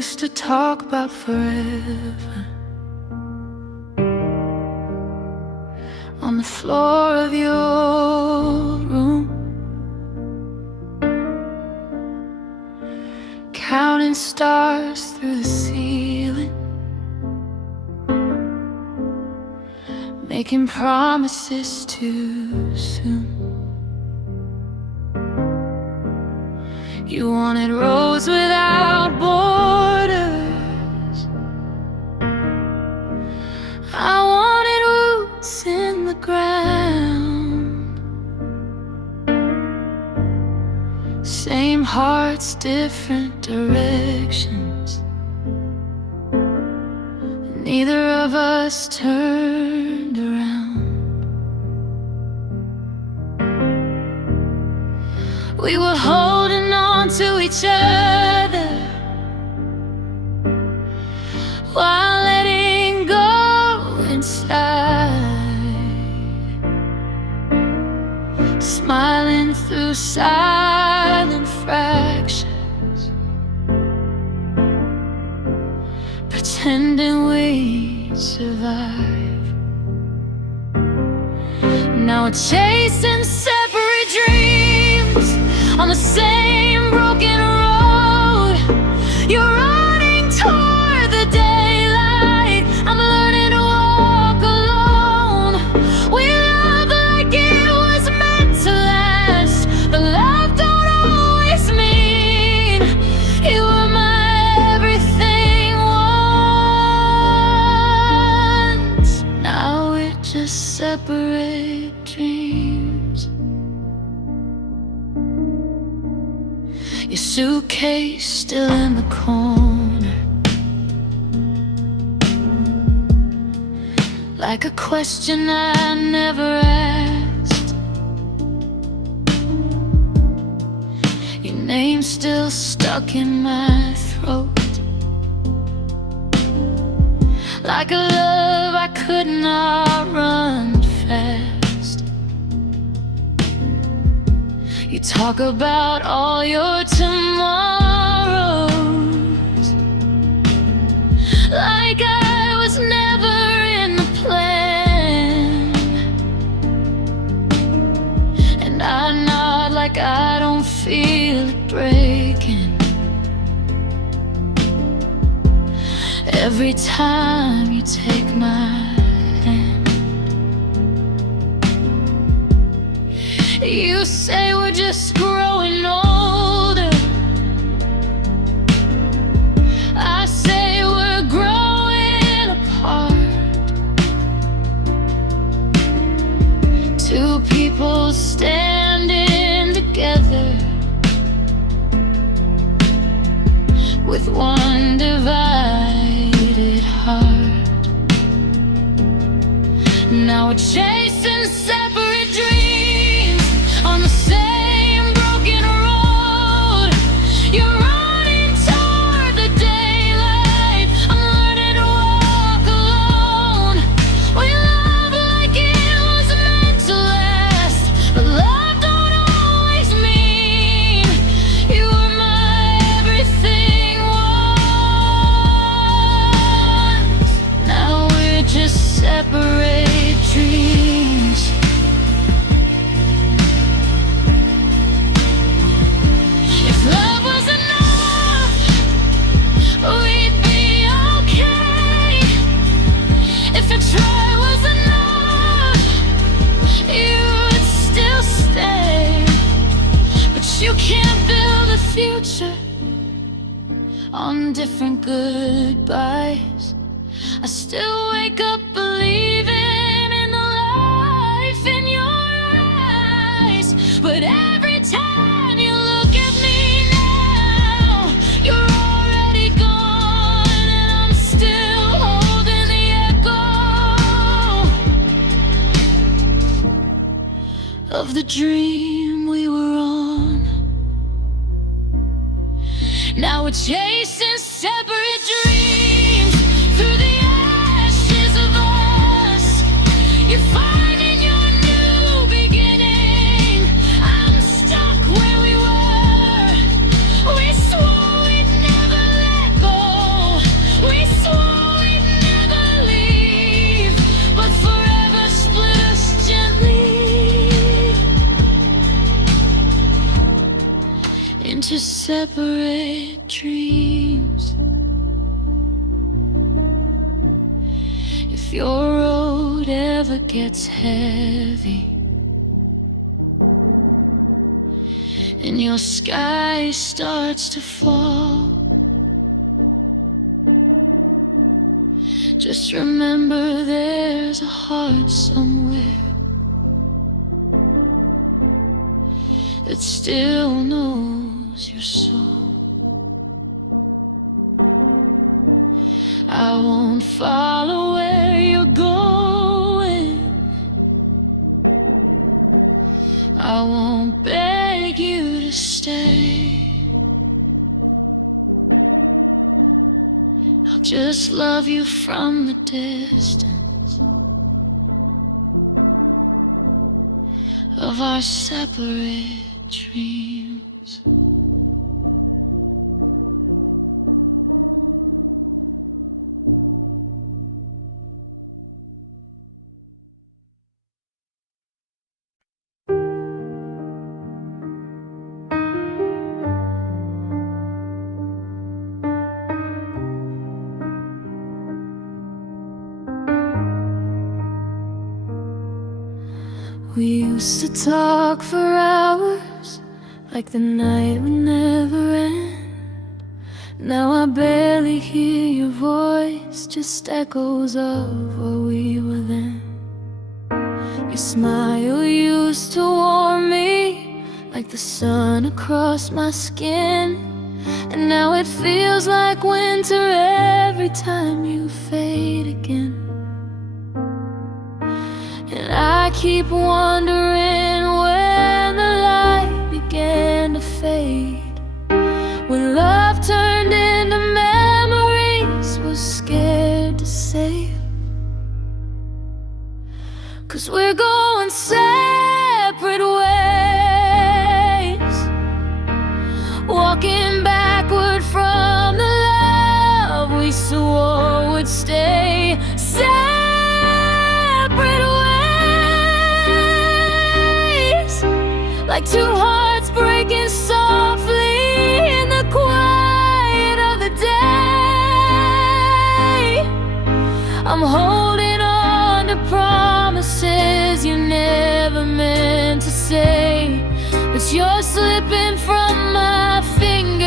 used to talk about forever. On the floor of your room, counting stars through the ceiling, making promises too soon. You wanted roads without borders, I wanted roots in the ground. Same hearts, different directions. Neither of us turned around. We were holding on to each other while letting go inside, smiling through silent fractions, pretending we'd survive. Now we're chasing separate dreams on the same broken road. You're running toward the daylight, I'm learning to walk alone. We loved like it was meant to last, but love don't always mean you were my everything once. Now we're just separate dreams. Your suitcase still in the corner, like a question I never asked. Your name's still stuck in my throat, like a love I could not run fast. You talk about all your tomorrows, like I was never in the plan. And I nod like I don't feel it breaking every time you take my hand. You say we're just growing older, I say we're growing apart. Two people standing together with one divided heart. Now we're chasing separate dreams on the same broken road. You're running toward the daylight, I'm learning to walk alone. We love like it was meant to last, but love don't always mean you were my everything once. Now we're just separate dreams. If love was enough, we'd be okay. If a try was enough, you would still stay. But you can't build a future on different goodbyes. I still wake up believing in the life in your eyes, but every time you look at me now, you're already gone, and I'm still holding the echo of the dream we were on. Now we're chasing separate dreams through the ashes of us. You're finding your new beginning, I'm stuck where we were. We swore we'd never let go. just separate dreams. If your road ever gets heavy and your sky starts to fall, just remember there's a heart somewhere that still knows your soul. I won't follow where you're going, I won't beg you to stay. I'll just love you from the distance of our separate dreams. We used to talk for hours, like the night would never end. Now I barely hear your voice, just echoes of where we were then. Your smile used to warm me, like the sun across my skin. And now it feels like winter every time you fade again. And I keep wondering when the light began to fade, when love turned into memories, was scared to say. 'Cause we're going separate ways, walking backward from the love we swore would stay. Separate ways, like two hearts breaking softly in the quiet of the day. I'm holding on to promises you never meant to say, but you're slipping from my fingers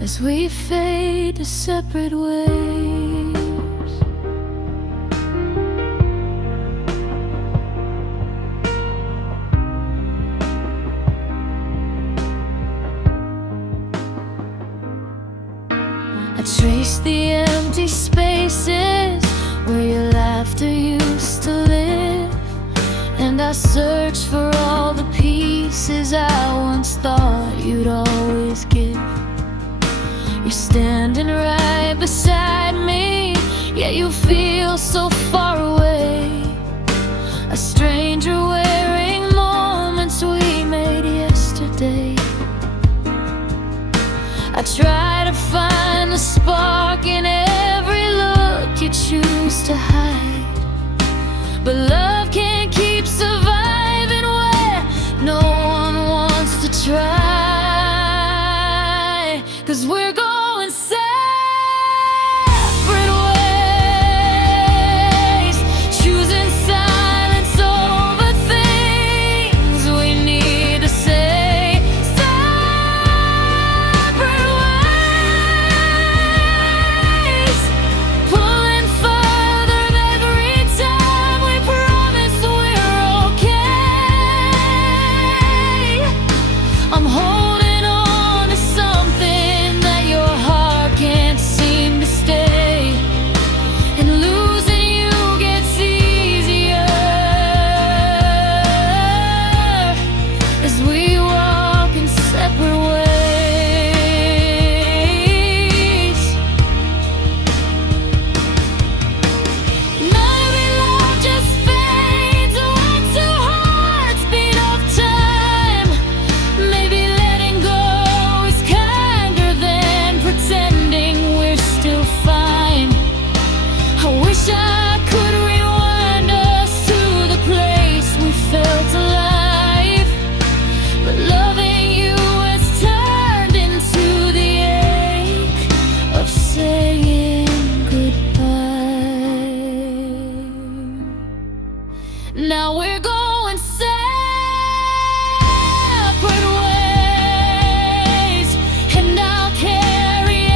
as we fade to separate ways. I trace the empty spaces where your laughter used to live, and I search for all the pieces I once thought you'd always give. You're standing right beside me, yet you feel so far away. A stranger wearing moments we made yesterday. I try to find a spark in every look you choose to hide, but love can't keep surviving where no one wants to try. 'Cause we're going separate ways, choosing silence over Now we're going separate ways, and I'll carry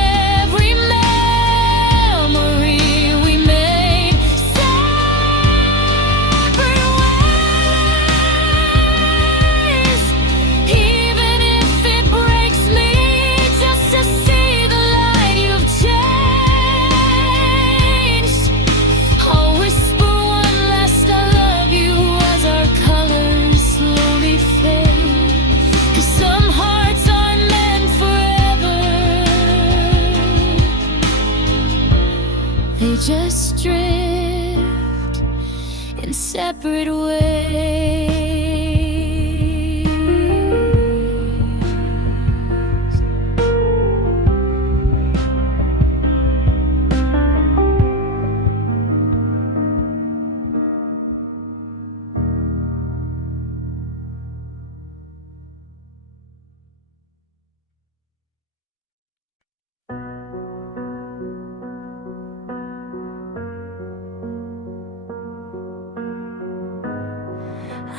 every memory we made. Separate ways, even if it breaks me just to see the light you've changed. I'll whisper one last I love you as our colors slowly fade. 'Cause some hearts aren't meant forever, they just drift in separate ways.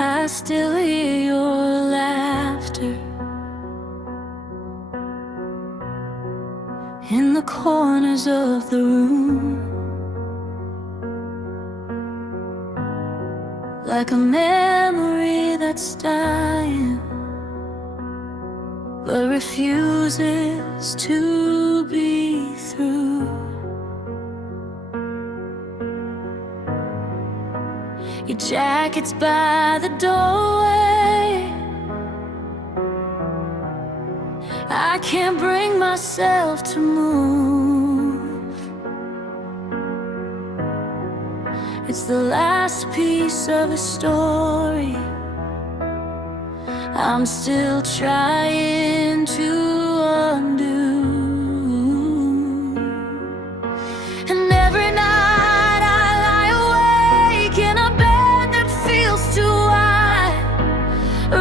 I still hear your laughter in the corners of the room, like a memory that's dying but refuses to be through. Your jacket's by the doorway. I can't bring myself to move. It's the last piece of a story I'm still trying to undo. And every night I lie awake in a bed that feels too wide,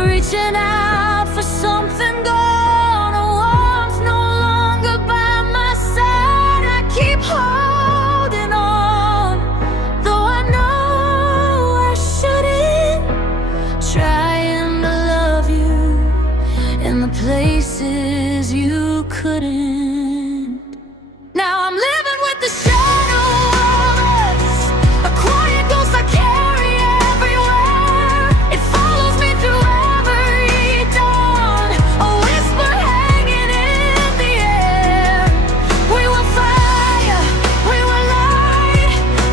reaching out for something gone, a warmth no longer by my side. I keep holding on, though I know I shouldn't, trying to love you in the places you couldn't. Now I'm living with the shadow of us, a quiet ghost I carry everywhere. It follows me through every dawn, a whisper hanging in the air. We were fire, we were light,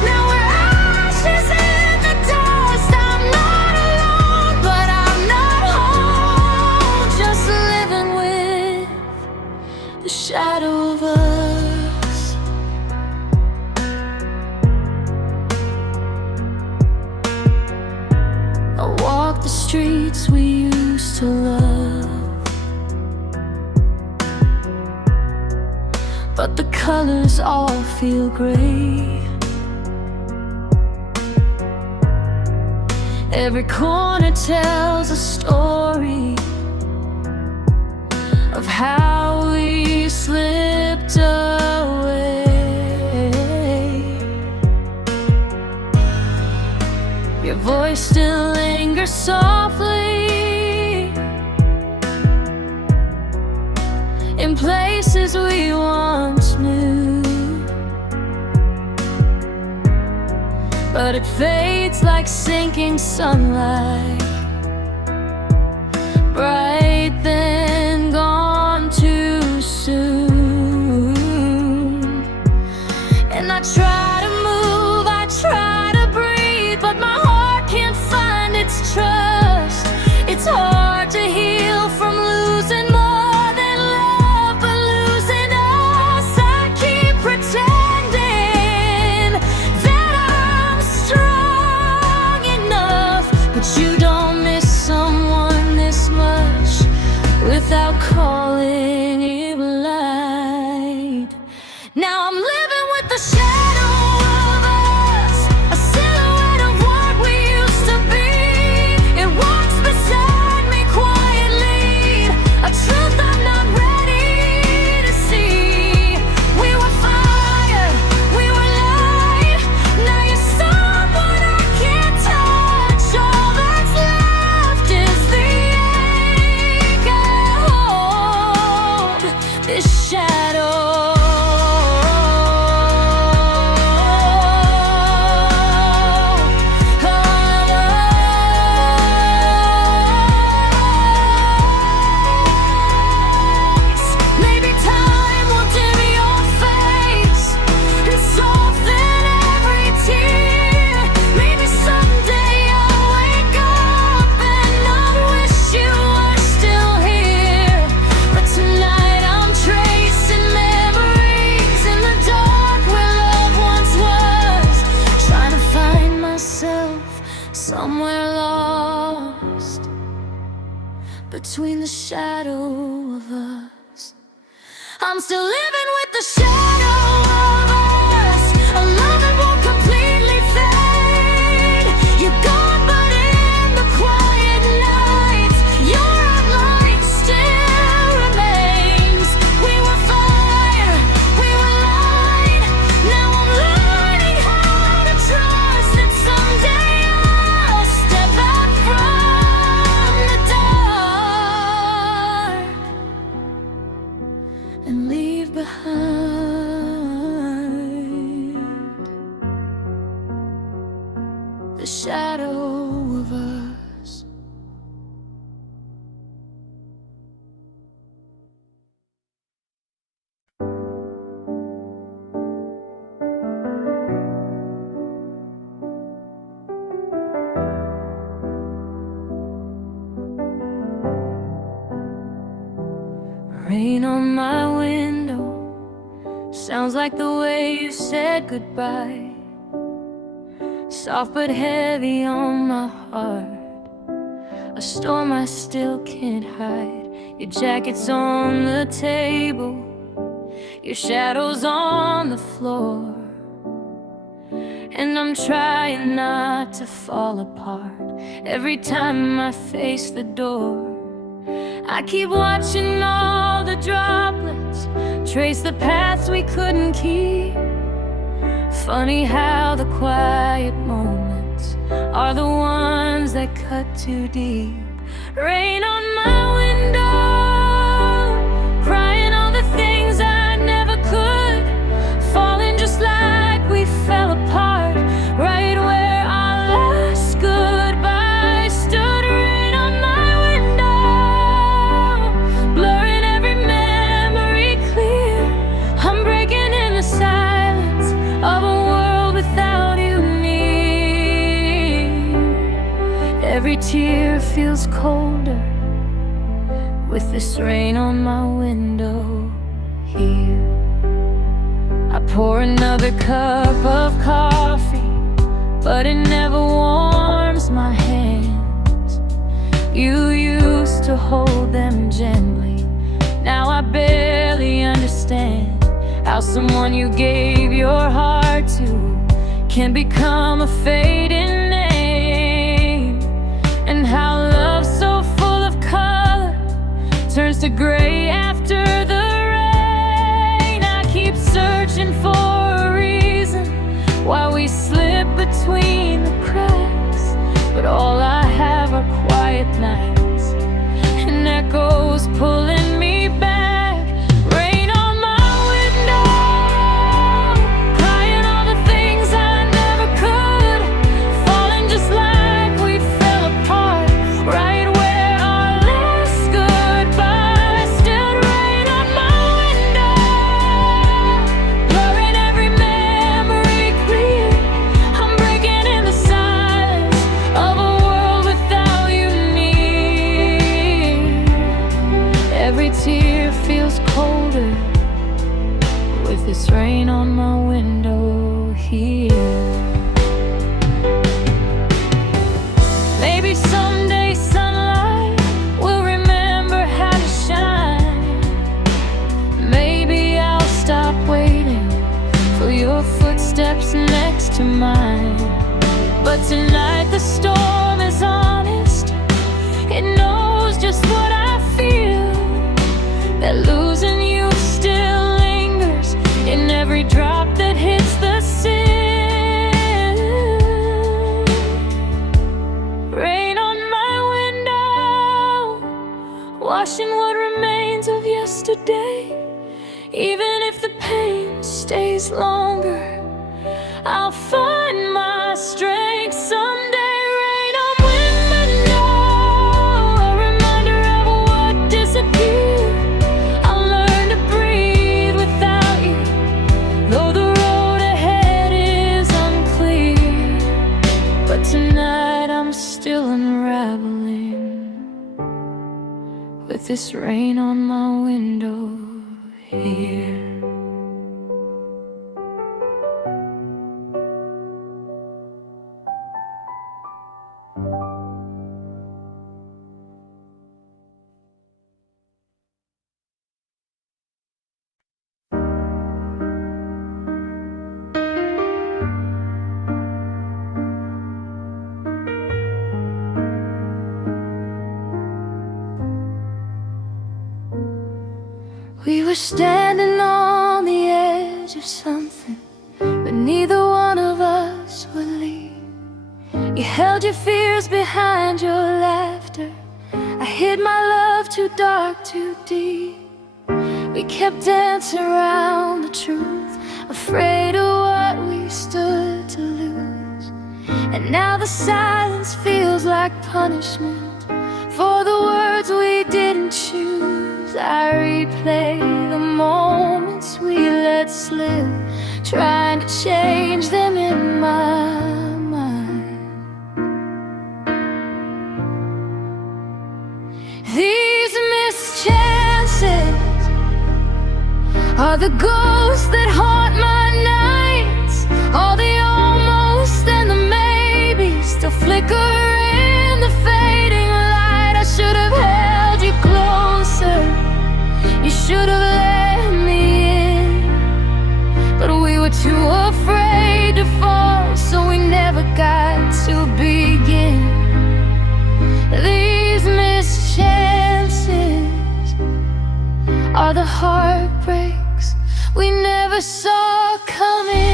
now we're ashes in the dust. I'm not alone, but I'm not home, just living with the shadow of us. I walk the streets we used to love, but the colors all feel gray. Every corner tells a story of how we slipped away. Your voice still lingers softly in places we once knew, but it fades like sinking sunlight, bright then gone too soon. And I try to move, I try to breathe, but my heart can't find its trust. It's hard to heal from losing more than love, but losing us. I keep pretending that I'm strong enough, but you don't miss someone this much without calling it light. Now I'm living with the shadow of us, a silhouette of what we used to be. It walks beside me quietly, a truth I'm not ready to see. We were fire, we were light, now you're someone I can't touch. somewhere lost between the shadow of us. I'm still living with the shadow of us, a love that won't completely fade. You're gone, but in the quiet nights, your outline still remains. We were fire, we were light. Now I'm learning how to trust that someday I'll step out from the dark and leave behind the shadow of us. Rain on my window sounds like the way you said goodbye. Soft but heavy on my heart, a storm I still can't hide. Your jacket's on the table, your shadow's on the floor, and I'm trying not to fall apart every time I face the door. I keep watching all the droplets trace the paths we couldn't keep. Funny how the quiet moments are the ones that cut too deep. Rain on my window, crying all the things I never could, falling just like we fell apart, right where our last goodbye stood. Rain on my window, blurring every memory clear. I'm breaking in the silence of a world without you near. Every tear feels colder with this rain on my window here. I pour another cup of coffee, but it never warms my hands. You used to hold them gently, now I barely understand how someone you gave your heart to can become a fading name, and how love so full of color turns to gray after the rain. I keep searching for a reason why we slip between the cracks, but all I have are quiet nights and echoes pulling me back. Rain on my window, crying all the things I never could, falling just like we fell apart, right where our last goodbye stood. Rain on my window, blurring every memory clear. I'm breaking in the silence of a world without you near. Every tear feels colder with this rain on my window here. Maybe someday sunlight will remember how to shine. Maybe I'll stop waiting for your footsteps next to mine. But tonight the storm is honest, it knows just what I feel, that losing you still lingers in every drop that hits the sill. Rain on my window, washing what remains of yesterday. Even if the pain stays longer, I'll find my strength someday. Rain on window, a reminder of what disappeared. I'll learn to breathe without you, though the road ahead is unclear. But tonight I'm still unraveling with this rain on my window here. We were standing on the edge of something, but neither one of us would leave. You held your fears behind your laughter. I hid my love too dark, too deep. We kept dancing around the truth, afraid of what we stood to lose. And now the silence feels like punishment for the words we didn't choose. I replay the moments we let slip, trying to change them in my mind. These missed chances are the ghosts that haunt my nights. All the almost and the maybes still flicker in the fading light. I should have held you closer, you should have let me in, but we were too afraid to fall, so we never got to begin. These missed chances are the heartbreaks we never saw coming.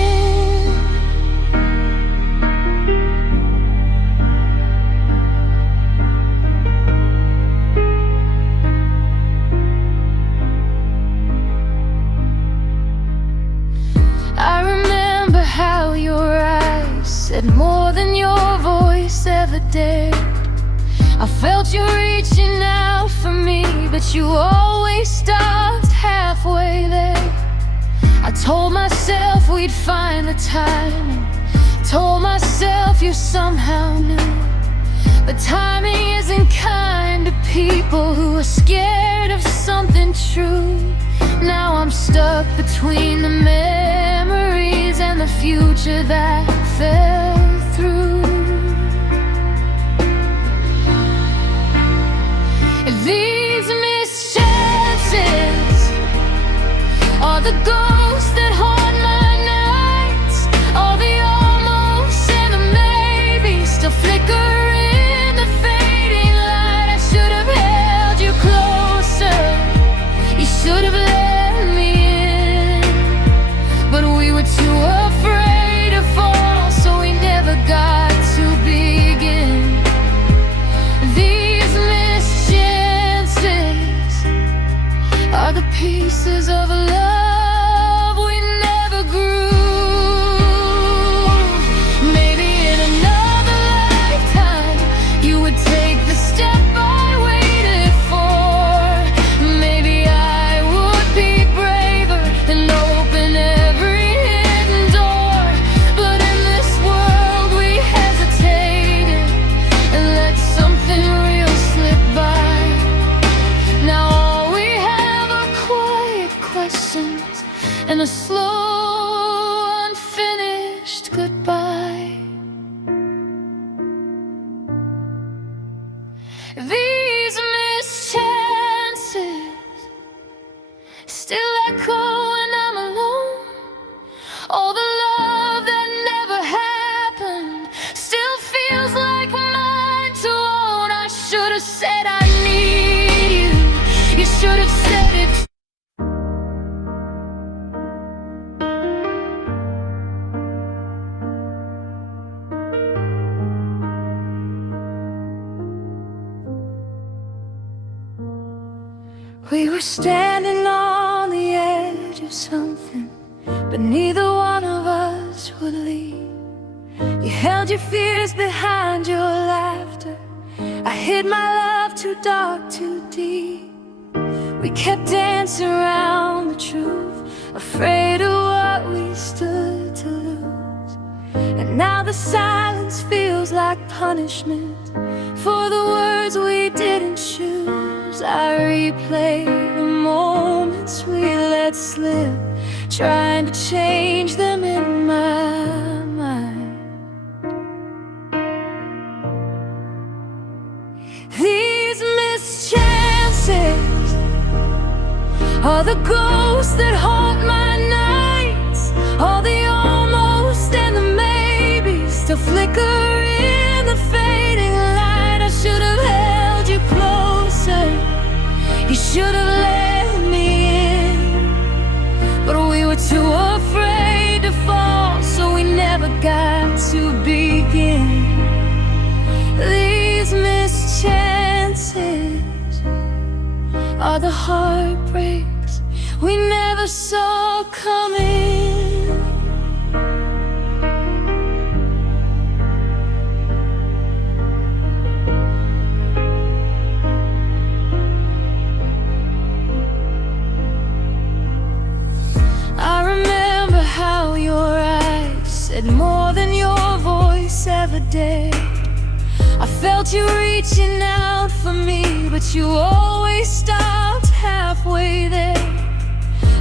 I remember how your eyes said more than your voice ever dared. I felt you reaching out for me, but you always stopped halfway there. I told myself we'd find the time, told myself you somehow knew, but timing isn't kind to people who are scared of something true. Now I'm stuck between the memories and the future that fell through. These missed chances are the ghosts that haunt my nights. All the almost and the maybe still flicker in the fading light. I should have held you closer, you should have let me in, but we were too afraid to fall, so we never got to begin. These missed chances are the pieces of a love we never grew. Maybe in another lifetime you would take the step I waited for. Maybe I would be braver and open every hidden door. But in this world we hesitated and let something real slip by. Now all we have are quiet questions and a slow, unfinished goodbye. These missed chances still echo when I'm alone. All the love that never happened still feels like mine to own. I should have said I need you, you should have said it. We were standing on the edge of something, but neither one of us would leave. You held your fears behind your laughter. I hid my love too dark, too deep. We kept dancing around the truth, afraid of what we stood to lose. And now the silence feels like punishment for the words we didn't choose. I replay the moments we let slip, trying to change them in my mind. These missed chances are the ghosts that haunt my nights. All the almost and the maybes still flicker in the fading light. I should have held you closer, you should have let me in, are the heartbreaks we never saw coming. I remember how your eyes said more than your voice ever did. I felt you reaching out for me, but you always stopped halfway there.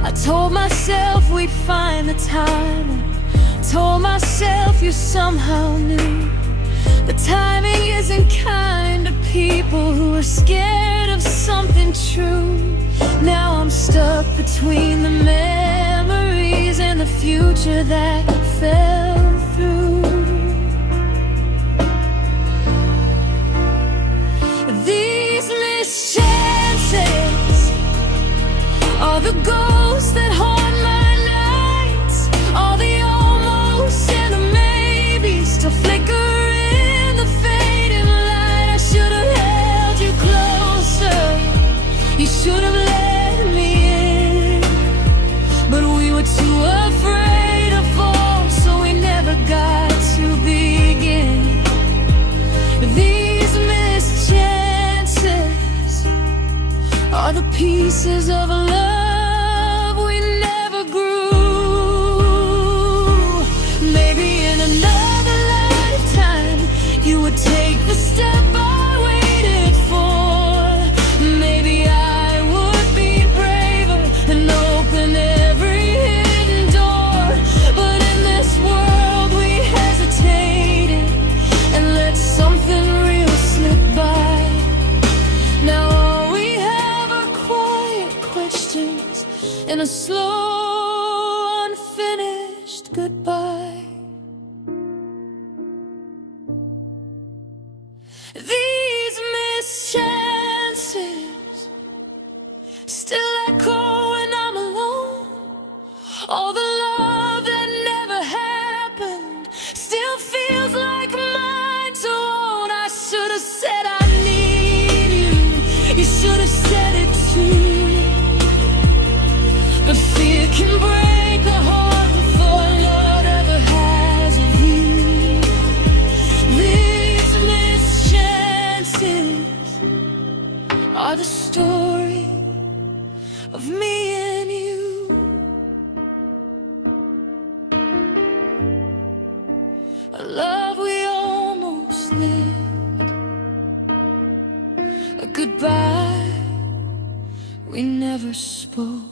I told myself we'd find the time, told myself you somehow knew. The timing isn't kind to people who are scared of something true. Now I'm stuck between the memories and the future that fell through. These missed chances are the ghosts that haunt my nights, all the almost and the maybes still flicker in the fading light. I should have held you closer, you should have let me in, but we were too afraid to fall, so we never got to begin. These missed chances are the pieces of a love we never grew. Maybe in another lifetime you would take the step I waited for. Maybe I would be braver and open every hidden door. But in this world we hesitated and let something real slip by. Now all we have are quiet questions and a slow, unfinished goodbye. These missed chances still echo when I'm alone. All the love that never happened still feels like mine to own. I should have said I need you, you should have said it too. But fear can break a heart before Lord ever has of you. These missed chances are the story of me and you. A love we almost lived, a goodbye we never spoke.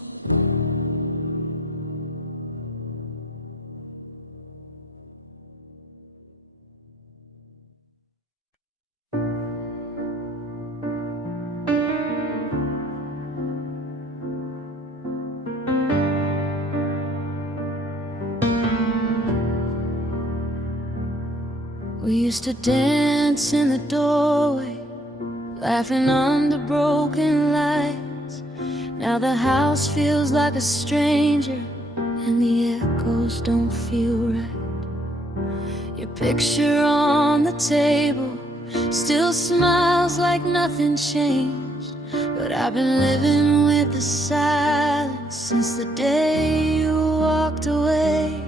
We used to dance in the doorway, laughing under broken lights. Now the house feels like a stranger, and the echoes don't feel right. Your picture on the table still smiles like nothing changed, but I've been living with the silence since the day you walked away.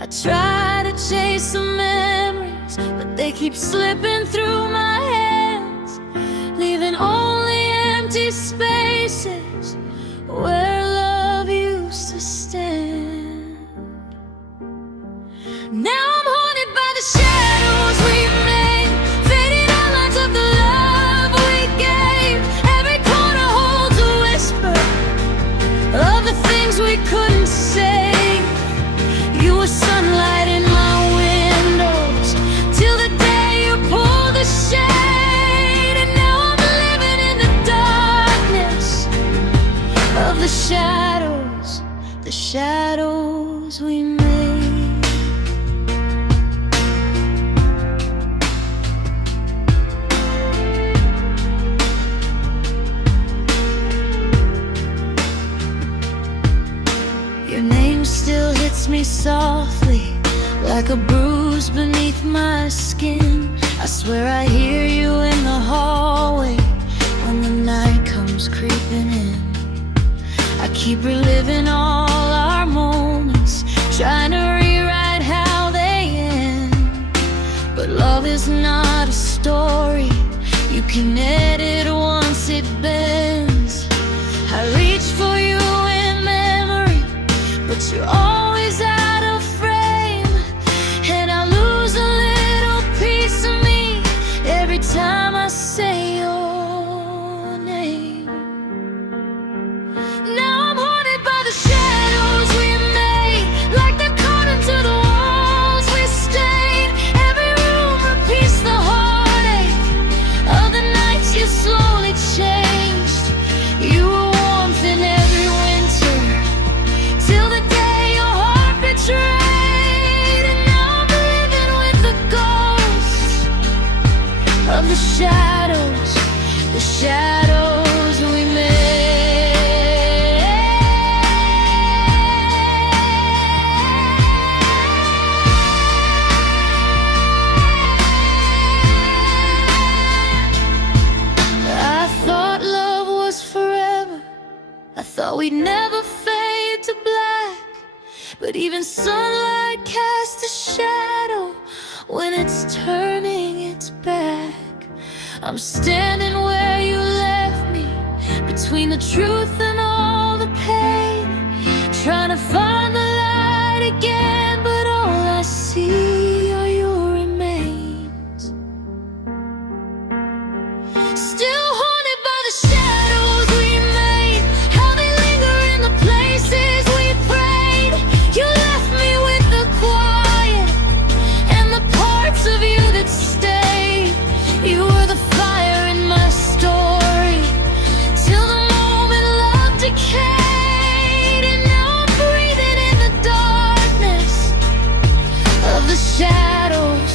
I try to chase the memories, but they keep slipping through my hands, leaving only empty spaces where love used to stand. Now I'm haunted by the shadows we made, fading outlines of the love we gave. Every corner holds a whisper of the things we couldn't say. You were sunlight in my windows till the day you pulled the shade. And now I'm living in the darkness of the shadows we made. Your name still hits me softly, like a bruise beneath my skin. I swear I hear you in the hallway when the night comes creeping keep reliving all our moments, trying to rewrite how they end. But love is not a story you can edit once it bends. I reach for you in memory, but you're always out of frame, and I lose a little piece of me every time I say your name. Now I'm haunted by the shadows we made, like they're caught into the walls we stayed. Every room repeats the heartache of the nights you slowly changed. You were warmth in every winter, till the day your heart betrayed. And now I'm living with the ghosts of the shadows we made. I thought love was forever, I thought we'd never fade to black. But even sunlight casts a shadow when it's turning its back. I'm standing where you left me, between the truth and all the pain, trying to find the light again, but all I see are your remains. Still haunted by the shadows we made, how they linger in the places we prayed. You left me with the quiet and the parts of you that stayed. You were the fire in my story, till the moment love decayed. And now I'm breathing in the darkness of the shadows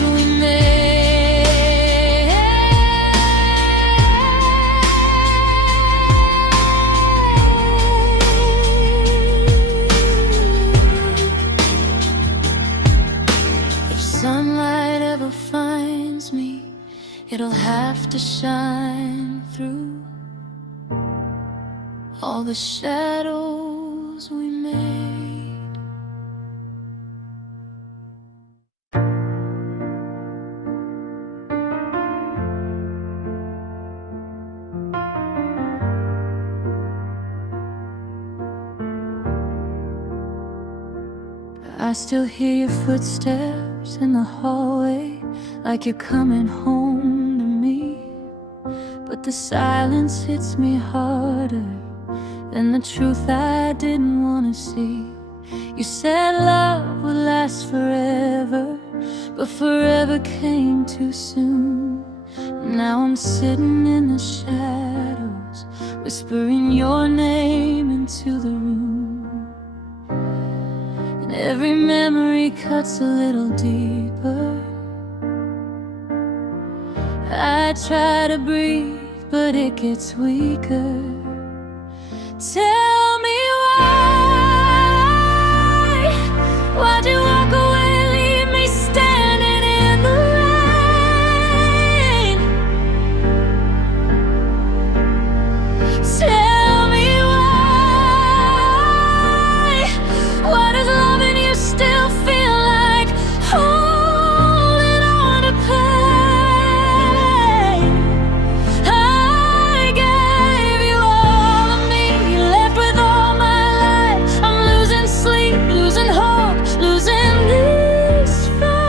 we made. If sunlight ever finds me, it'll have to shine through all the shadows we made. I still hear your footsteps in the hallway, like you're coming home to me. But the silence hits me harder than the truth I didn't want to see. You said love would last forever, but forever came too soon. Now I'm sitting in the shadows, whispering your name into the room. And every memory cuts a little deeper. I try to breathe, but it gets weaker. Tell me why'd you walk away, leave me standing in the rain? Tell me why does loving you still feel like holding on to pain? I gave you all of me, you left with all my life. I'm losing sleep, losing hope, losing this fight.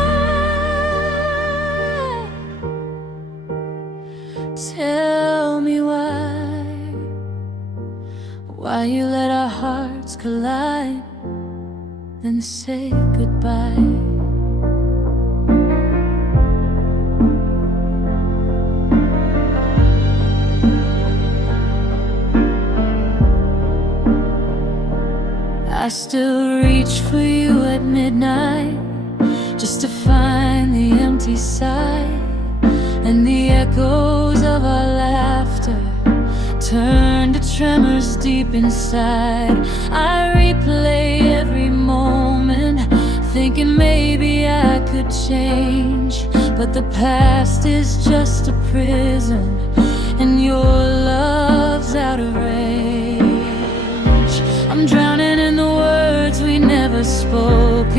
Tell me why you let our hearts collide, then say goodbye. I still reach for you at midnight, just to find the empty side. And the echoes of our laughter turn to tremors deep inside. I replay every moment, thinking maybe I could change. But the past is just a prison, and your love's miles out of range. I'm drowning in the words we never spoken,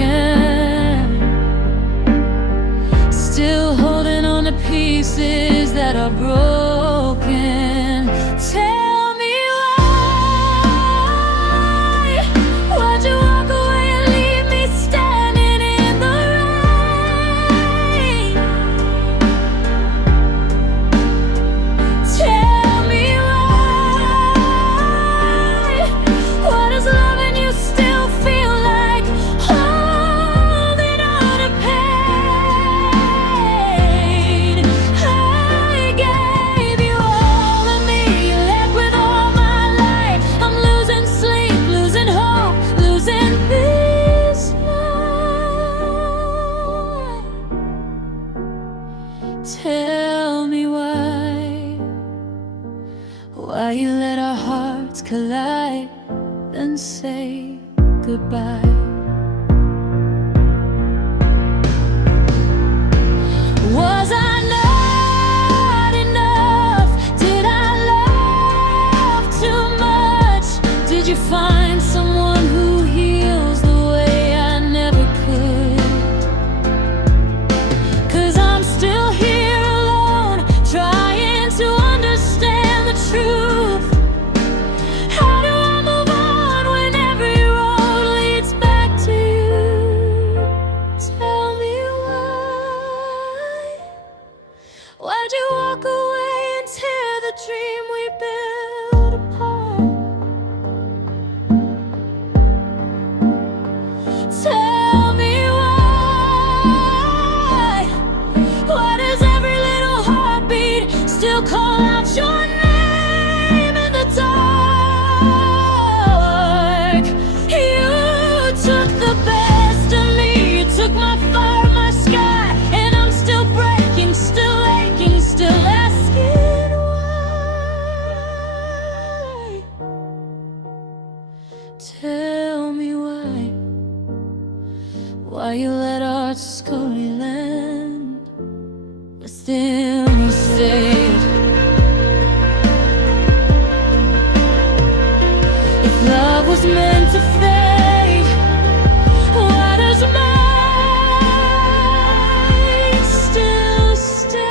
still holding on to pieces that are broken. Tell me why'd you walk away and leave me standing in the rain? Tell me why does loving you still feel like holding on to pain? I gave you all of me, you left with all my life. I'm losing sleep, losing hope, losing this night. Tell me why you let our hearts collide, then say goodbye. Was I not enough? Did I love too much? Did you find someone who heals the way I never could? 'Cause I'm still here alone, trying to understand the truth. How do I move on when every road leads back to you? Tell me why'd you walk away and tear the dream we built apart? Tell me why does every little heartbeat still call out your name in the dark? You took the best of me, you took my fire, my sky, and I'm still breaking, still aching, still asking why. Tell me why you let our story land, but still you stayed. If love was meant to fade, why does mine still stay?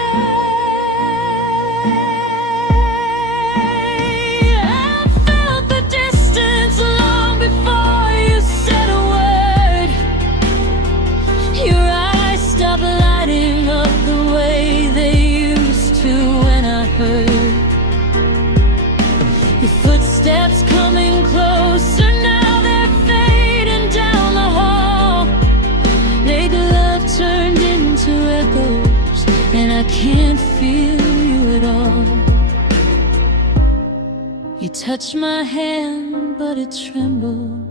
I felt the distance long before you said a word. Your eyes stopped lighting up the way they used to when I heard your footsteps coming closer. Now they're fading down the hall. Late love turned into echoes, and I can't feel you at all. You touched my hand, but it trembled,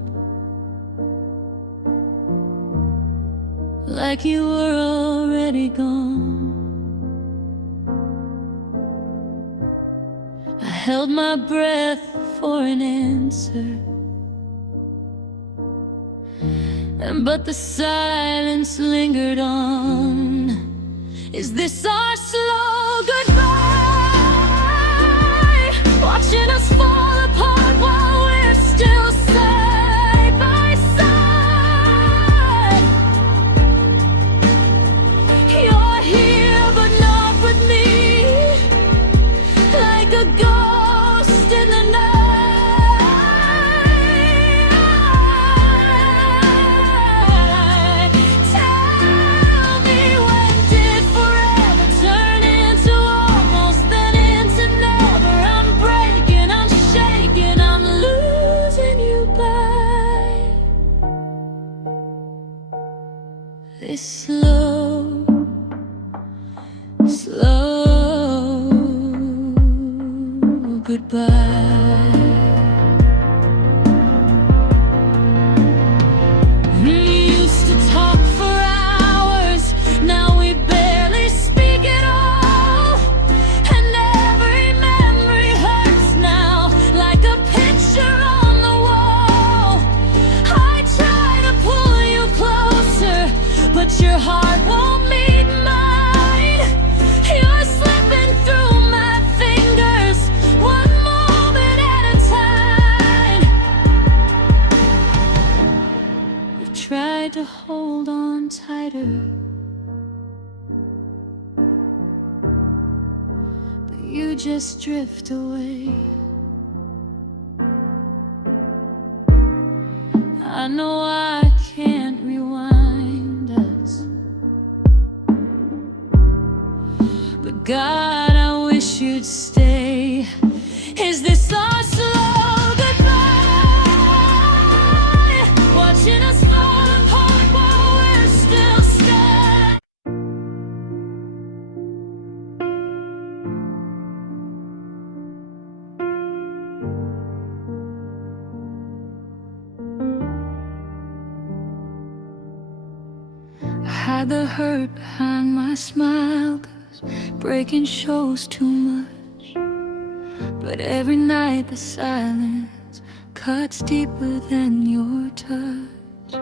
like you were already gone. I held my breath for an answer, but the silence lingered on. Is this our slow goodbye? Watching us fall apart while we're still side by side. You're here but not with me, like a ghost in the night. Tell me, when did forever turn into almost, then into never? I'm breaking, I'm shaking, I'm losing you by this slow goodbye. We used to talk for hours, now we barely speak at all. And every memory hurts now, like a picture on the wall. I try to pull you closer, but your heart won't meet mine. You're slipping through my fingers, one moment you just drift away. I know I can't rewind us, but God, I wish you'd stay. Is this our slow goodbye? Watching us fall apart while we're still stuck. I hide the hurt behind my smile, 'cause breaking shows too much. But every night the silence cuts deeper than your touch.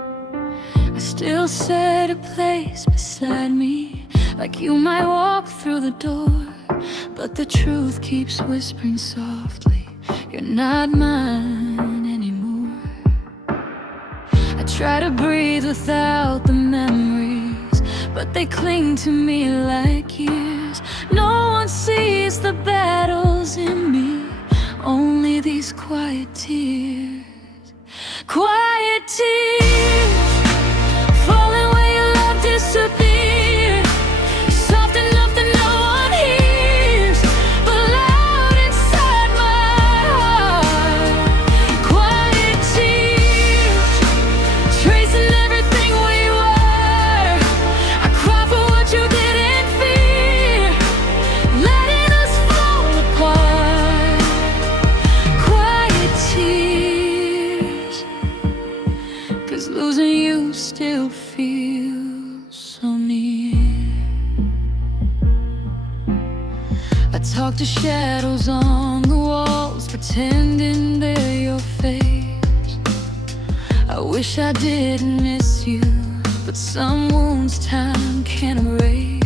I still set a place beside me, like you might walk through the door. But the truth keeps whispering softly, you're not mine anymore. I try to breathe without the memories, but they cling to me like years. No one sees the battles in me, only these quiet tears. Quiet tears, falling where your love disappeared. Soft enough that no one hears, but loud inside my heart. Quiet tears, tracing everything we were. I cry for what you didn't fear, letting us fall apart. Quiet tears, 'cause losing you still feels so near. I talk to shadows on the walls, pretending they're your face. I wish I didn't miss you, but some wounds time can't erase.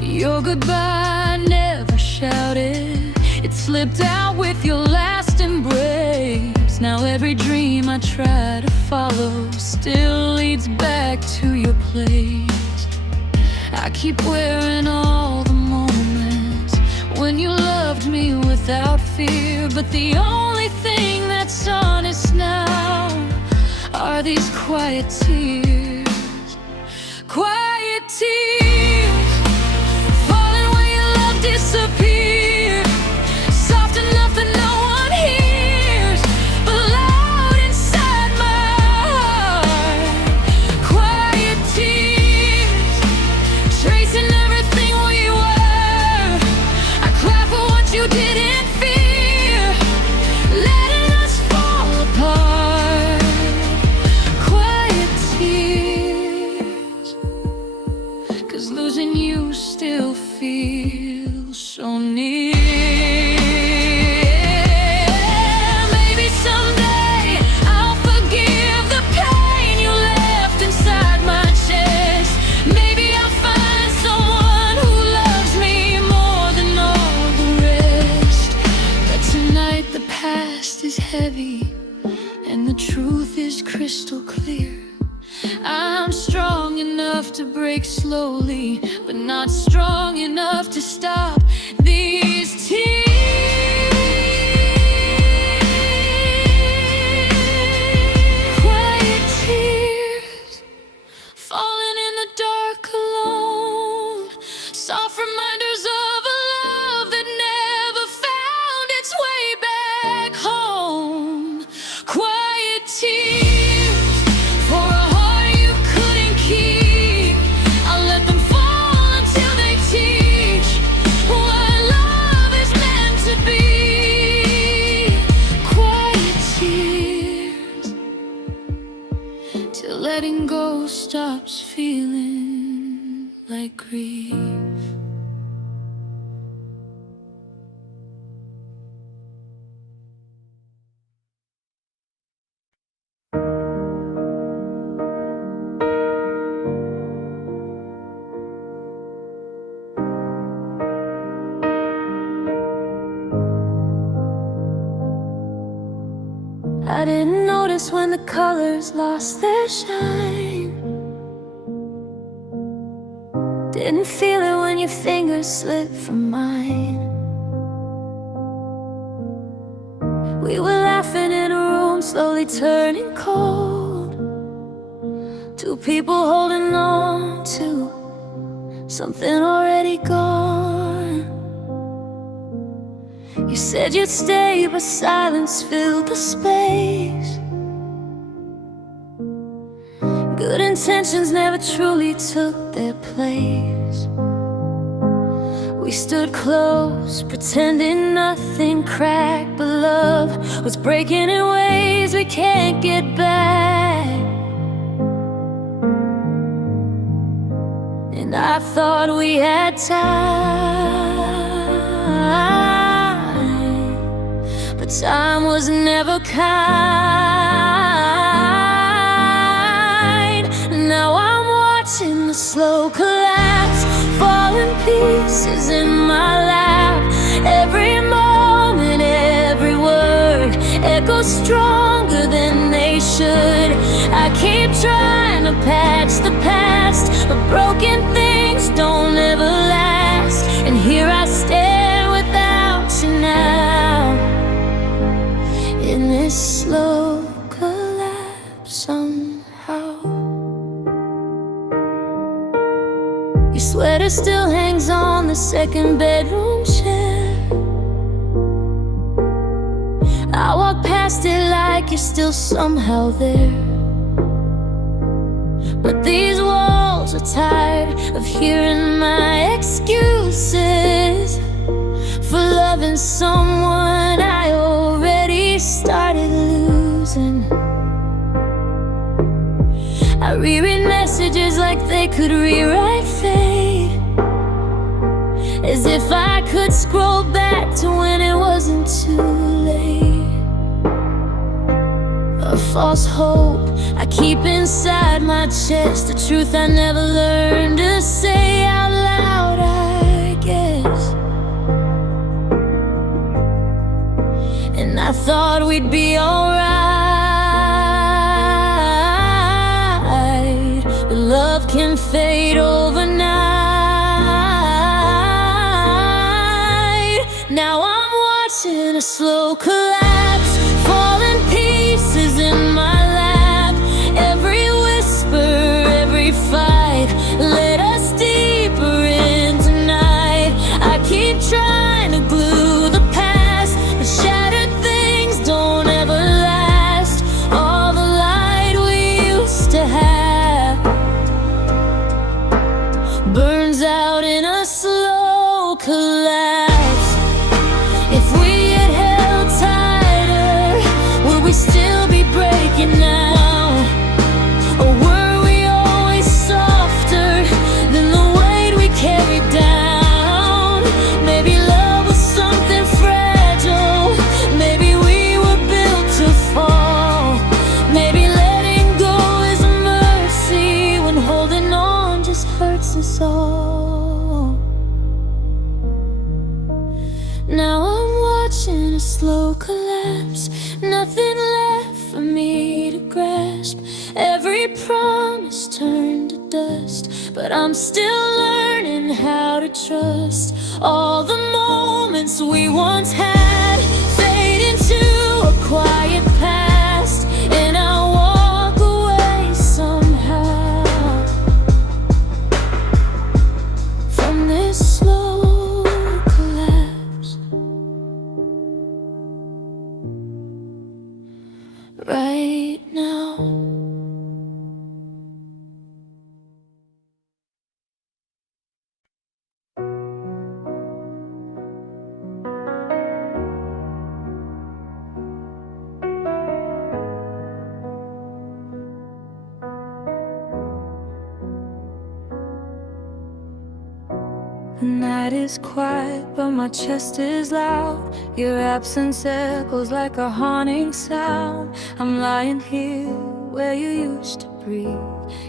Your goodbye never shouted, it slipped out with your last embrace. Now every dream I try to follow still leads back to your place. I keep wearing all the moments when you loved me without fear, but the only thing that's honest now are these quiet tears. Quiet tears, falling where your love disappeared. Soft enough that no one hears, but loud inside my heart. Quiet tears, tracing everything we were. I cry for what you didn't fear, letting us fall apart. Quiet tears, 'cause losing you still feels so near. Maybe someday I'll forgive the pain you left inside my chest. Maybe I'll find someone who loves me more than all the rest. But tonight the past is heavy and the truth is crystal clear. I'm strong enough to break slowly, but not strong enough to stop these tears. Quiet tears, falling in the dark alone. Soft reminders of a love that never found its way back home. Quiet tears, for a heart you couldn't keep. I'll let them fall until they teach what love is meant to be. Quiet tears, till letting go stops feeling like grief. I didn't notice when the colors lost their shine. Didn't feel it when your fingers slipped from mine. slowly turning cold. Two people holding on to something already gone. You said you'd stay, but silence filled the space. Good intentions never truly took their place. We stood close, pretending nothing cracked, but love was breaking in ways we can't get back. And I thought we had time, but time was never kind. Now I'm watching the slow collapse, falling pieces in my lap. Every moment, every word echoes stronger than they should. I keep trying to patch the past, but broken things don't ever last. And here I stand without you now, in this slow collapse somehow. Your sweater still hangs on the second bedroom chair. I walk past it like you're still somehow there. But these walls are tired of hearing my excuses for loving someone I already started losing. I reread messages like they could rewrite fate, as if I could scroll back to when it wasn't too late. A false hope I keep inside my chest, the truth I never learned to say out loud, I guess. And I thought we'd be alright, but love can fade overnight. Now I'm watching a slow collapse, falling pieces in my lap. Every whisper, every fight led us deeper in tonight. I keep trying to glue the past, but shattered things don't ever last. All the light we used to have burns out in a slow collapse. If we had held tighter, would we still be breaking now? Or were we always softer than the weight we carried down? Maybe love was something fragile, maybe we were built to fall. Maybe letting go is a mercy when holding on just hurts us all. Now I'm watching a slow collapse, nothing left for me to grasp. Every promise turned to dust, but I'm still learning how to trust. All the moments we once had fade into a quiet past, and I walk away somehow from this slow collapse. Right now. The night is quiet, but my chest is loud. Your absence echoes like a haunting sound. I'm lying here where you used to breathe,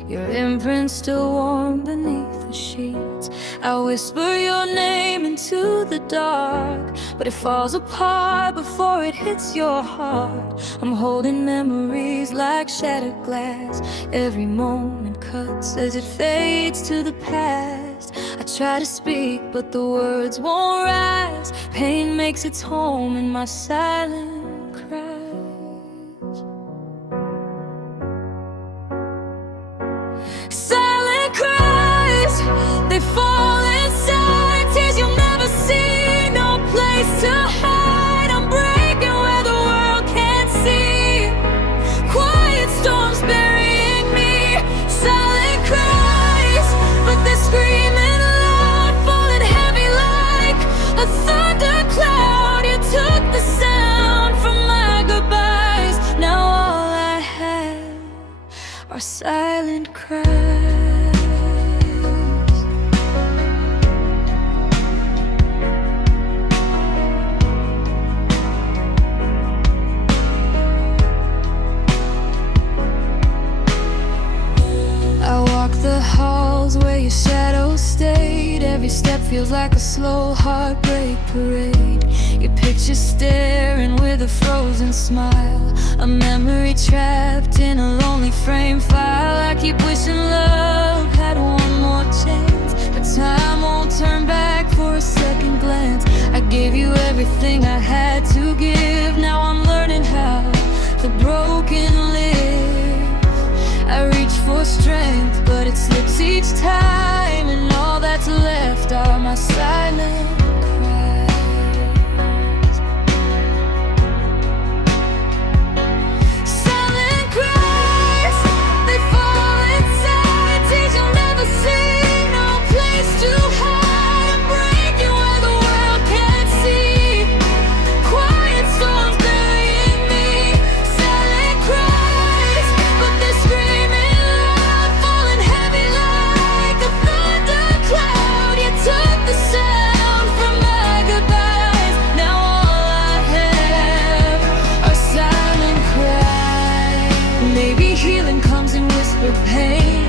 your imprint still warm beneath the sheets. I whisper your name into the dark, but it falls apart before it hits your heart. I'm holding memories like shattered glass. Every moment cuts as it fades to the past. I try to speak, but the words won't rise. Pain makes its home in my silent cries. feels like a slow heartbreak parade. Your picture staring with a frozen smile, a memory trapped in a lonely frame file. I keep wishing love had one more chance, but time won't turn back for a second glance. I gave you everything I had to give. Now I'm learning how the broken live. I reach for strength, but it slips each time, and all that's left are my silent cries. Silent cries, they fall inside tears you'll never see. No place to hide, I'm breaking where the world can't see. Quiet storms burying me. Silent cries, but they're screaming loud, falling heavy like a thundercloud. You took the sound from my goodbyes. Now all I have are silent cries. Maybe healing comes in whispered pain.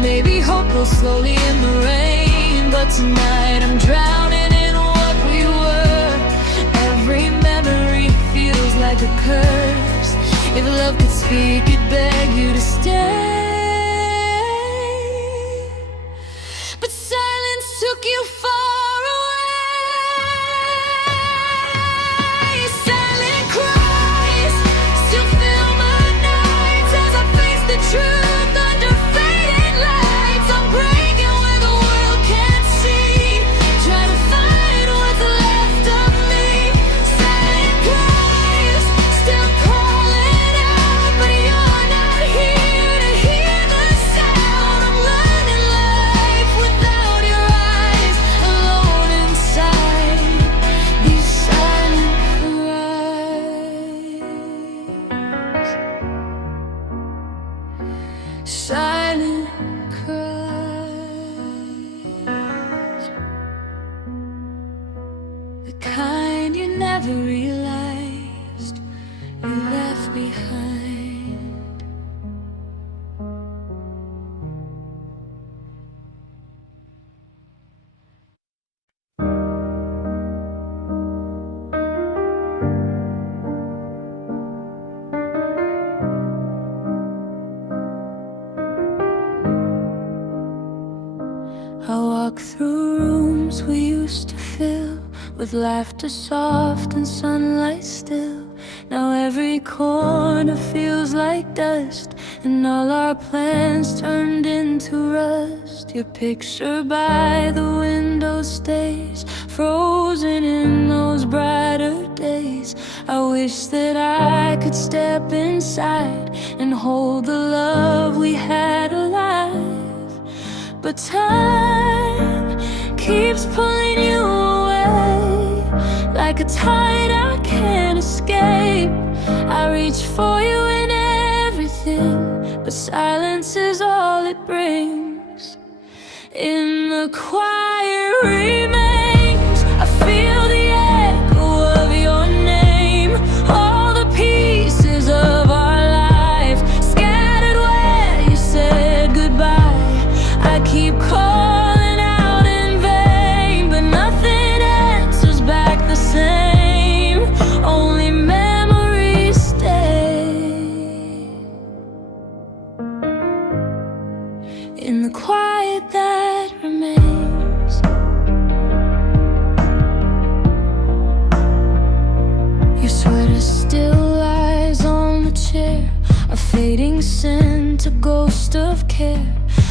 Maybe hope will slowly in the rain. But tonight I'm drowning in what we were. Every memory feels like a curse. If love could speak, it'd beg you to stay. But silence took you far away. Silent cries still fill my nights as I face the truth under fading lights. I'm breaking where the world can't see, trying to find what's left of me. Silent cries still calling out, but you're not here to hear the sound. I'm learning life without your eyes, alone inside these silent cries. Silent cries, the kind you never realized you left behind. I walk through rooms we used to fill with laughter soft and sunlight still. Now every corner feels like dust, and all our plans turned into rust. Your picture by the window stays frozen in those brighter days. I wish that I could step inside and hold the love we had alive. But time keeps pulling you away like a tide I can't escape. I reach for you in everything, but silence is all it brings. In the quiet remains, I feel the echo of your name. All the pieces of our life scattered where you said goodbye. I keep calling out in vain, but nothing answers back the same. Only memories stay. In the quiet that remains, your sweater still lies on the chair, a fading scent, a ghost of care.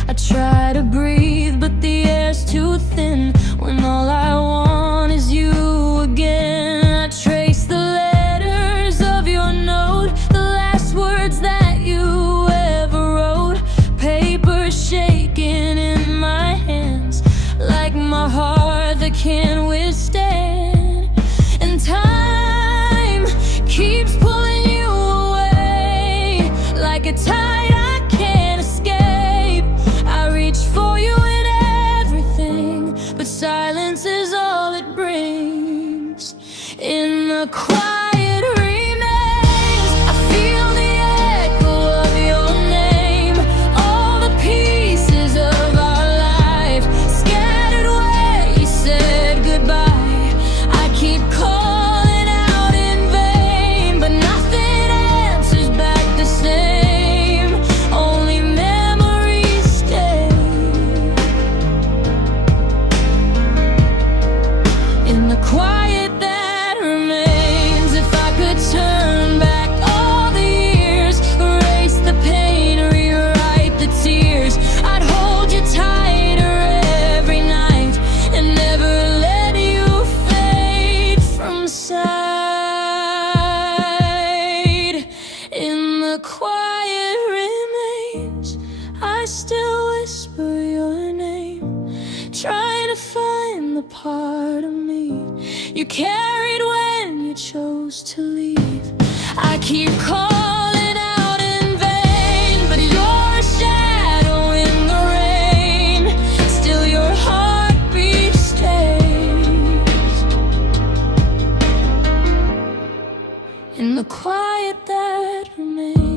I try to breathe, but the air's too thin when all I want is you again. I trace the letters of your note, the last words that you ever wrote. Paper shaking in my hands like my heart that can't withstand. And time keeps pulling you away like a tide I can't escape. I reach for you in everything, but silence is all it brings. In the quiet remains, I feel the echo of your name. All the pieces of our life scattered where the part of me you carried when you chose to leave. I keep calling out in vain, but you're a shadow in the rain. Still your heartbeat stays in the quiet that remains.